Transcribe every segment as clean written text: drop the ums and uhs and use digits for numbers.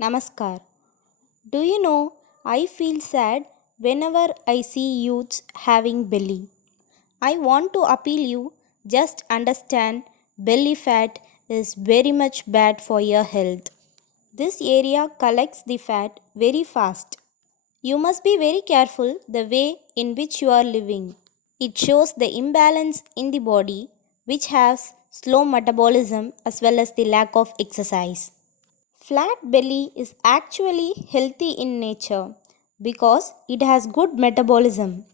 Namaskar. Do you know, I feel sad whenever I see youths having belly. I want to appeal you, just understand belly fat is very much bad for your health. This area collects the fat very fast. You must be very careful the way in which you are living. It shows the imbalance in the body which has slow metabolism as well as the lack of exercise. Flat belly is actually healthy in nature because it has good metabolism.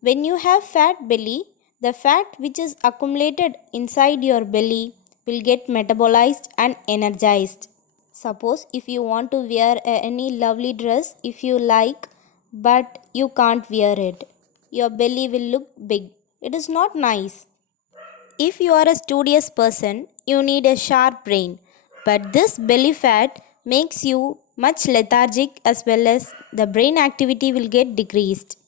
When you have fat belly, the fat which is accumulated inside your belly will get metabolized and energized. Suppose if you want to wear any lovely dress if you like but you can't wear it, your belly will look big. It is not nice. If you are a studious person, you need a sharp brain, but this belly fat makes you much lethargic as well as the brain activity will get decreased.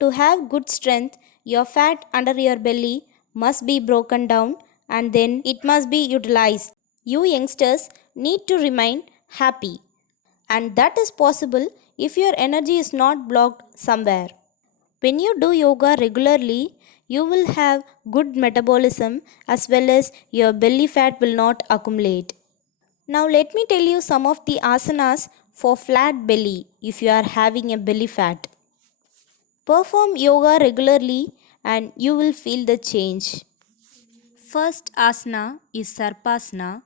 To have good strength, your fat under your belly must be broken down and then it must be utilized. You youngsters need to remain happy, and that is possible if your energy is not blocked somewhere. When you do yoga regularly, you will have good metabolism as well as your belly fat will not accumulate. Now, let me tell you some of the asanas for flat belly if you are having a belly fat. Perform yoga regularly and you will feel the change. First asana is Sarpasana.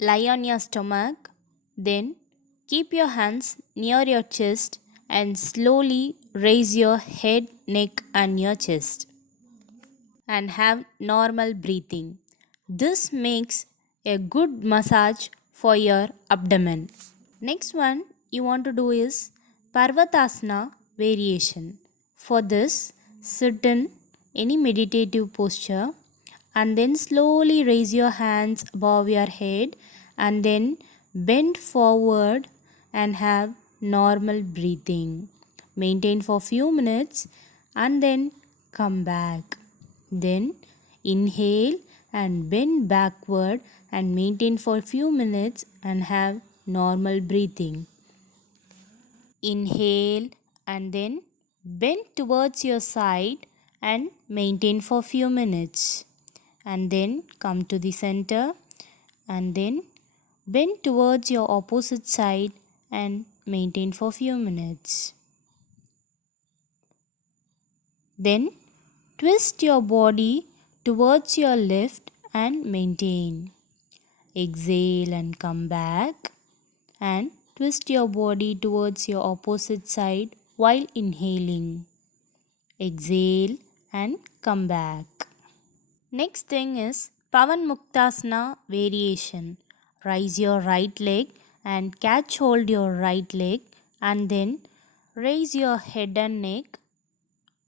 Lie on your stomach, then keep your hands near your chest and slowly raise your head, neck, and your chest and have normal breathing. This makes a good massage for your abdomen. Next one you want to do is Parvatasana variation. For this, sit in any meditative posture and then slowly raise your hands above your head and then bend forward and have normal breathing. Maintain for few minutes and then come back. Then inhale and bend backward and maintain for few minutes and have normal breathing. Inhale and then bend towards your side and maintain for few minutes. And then come to the center and then bend towards your opposite side and maintain for few minutes. Then twist your body towards your left and maintain. Exhale and come back and twist your body towards your opposite side while inhaling. Exhale and come back. Next thing is Pavan Muktasana variation. Raise your right leg and catch hold your right leg and then raise your head and neck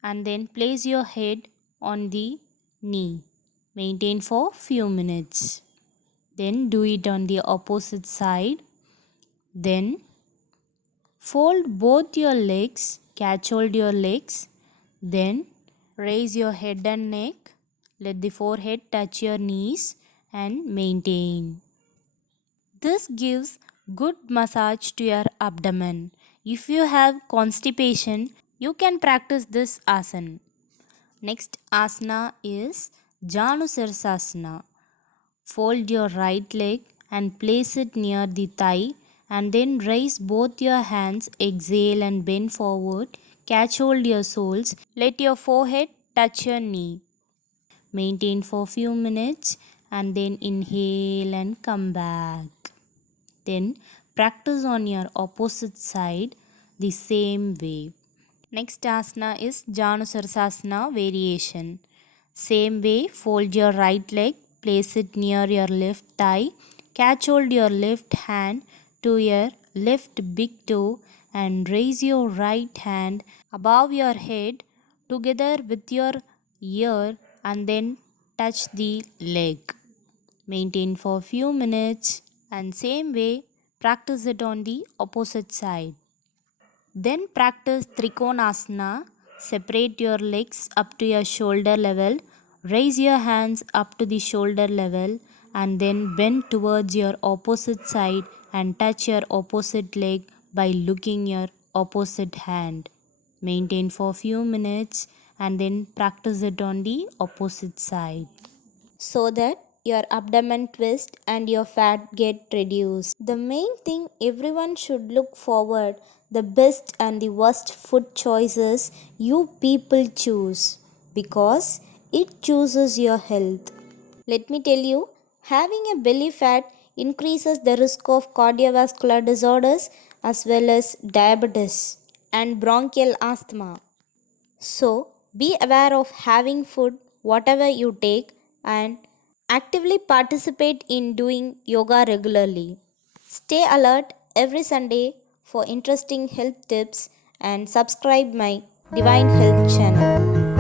and then place your head on the knee. Maintain for few minutes. Then do it on the opposite side. Then fold both your legs, catch hold your legs. Then raise your head and neck. Let the forehead touch your knees and maintain. This gives good massage to your abdomen. If you have constipation, you can practice this asana. Next asana is Janusirsasana. Fold your right leg and place it near the thigh and then raise both your hands, exhale and bend forward. Catch hold your soles. Let your forehead touch your knee. Maintain for few minutes and then inhale and come back. Then practice on your opposite side the same way. Next asana is Janusirsasana variation. Same way, fold your right leg, place it near your left thigh, catch hold your left hand to your left big toe and raise your right hand above your head together with your ear and then touch the leg. Maintain for few minutes and same way practice it on the opposite side. Then practice Trikonasana. Separate your legs up to your shoulder level. Raise your hands up to the shoulder level and then bend towards your opposite side and touch your opposite leg by looking your opposite hand. Maintain for few minutes and then practice it on the opposite side so that your abdomen twist and your fat get reduced. The main thing everyone should look forward the best and the worst food choices you people choose because it chooses your health. Let me tell you, having a belly fat increases the risk of cardiovascular disorders as well as diabetes and bronchial asthma. So, be aware of having food whatever you take and actively participate in doing yoga regularly. Stay alert every Sunday for interesting health tips and subscribe my Divine Health channel.